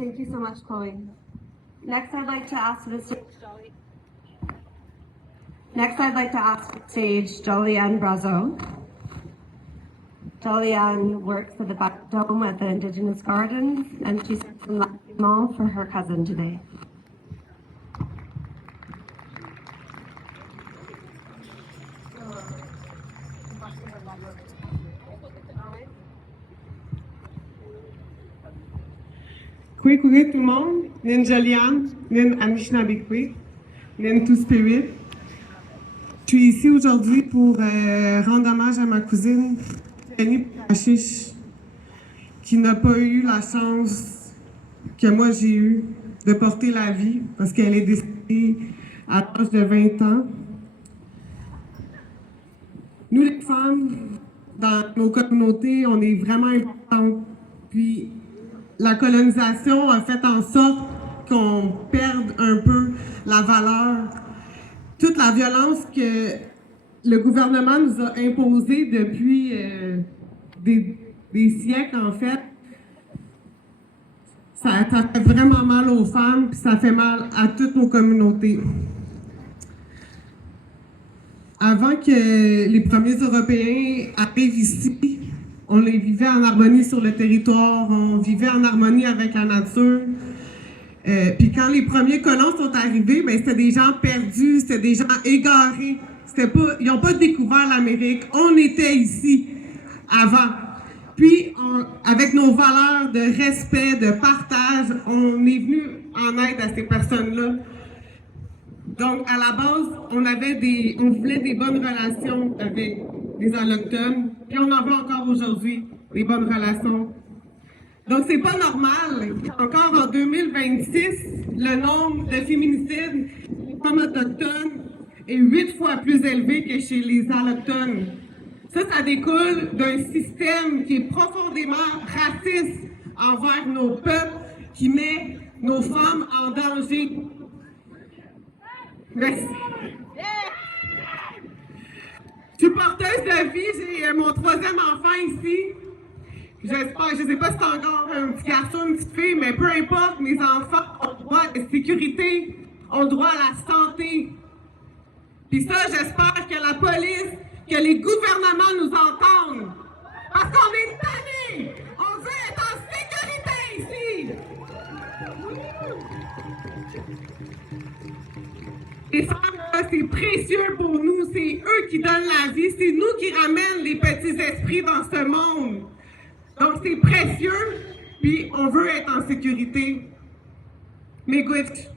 Thank you so much, Chloe. Next, I'd like to ask to the stage Joliane Brazeau. Joliane works at the Back Dome at the Indigenous Gardens, and she's in Lac-Mont for her cousin today. Kwe tout le monde, nen Joliane, nen Anishinaabe, nen Two Spirit. Je suis ici aujourd'hui pour rendre hommage à ma cousine, Annie Pachiche, qui n'a pas eu la chance que moi j'ai eue de porter la vie parce qu'elle est décédée à l'âge de 20 ans. Nous, les femmes, dans nos communautés, on est vraiment importantes. Puis, la colonisation a fait en sorte qu'on perde un peu la valeur. Toute la violence que le gouvernement nous a imposée depuis des siècles, en fait, ça fait vraiment mal aux femmes, puis ça fait mal à toutes nos communautés. Avant que les premiers Européens arrivent ici, on les vivait en harmonie sur le territoire, on vivait en harmonie avec la nature. Puis quand les premiers colons sont arrivés, ben, c'était des gens perdus, c'était des gens égarés. Ils n'ont pas découvert l'Amérique. On était ici avant. Puis, avec nos valeurs de respect, de partage, on est venu en aide à ces personnes-là. Donc, à la base, on voulait des bonnes relations avec les Autochtones, puis on en veut encore aujourd'hui, des bonnes relations. Donc, c'est pas normal qu'encore en 2026, le nombre de féminicides des femmes autochtones est 8 fois plus élevé que chez les Allochtones. Ça découle d'un système qui est profondément raciste envers nos peuples, qui met nos femmes en danger. Merci. Je suis porteuse de vie, j'ai mon 3e enfant ici. J'espère, je ne sais pas si c'est encore un petit garçon, une petite fille, mais peu importe, mes enfants ont le droit à la sécurité, ont le droit à la santé. Puis ça, j'espère que la police, que les gouvernements nous entendent. Parce qu'on est tannés! On veut être en sécurité ici! Les femmes, c'est précieux pour nous, c'est eux qui donnent la vie, c'est nous qui ramènent les petits esprits dans ce monde. Donc c'est précieux, puis on veut être en sécurité. Miigwech.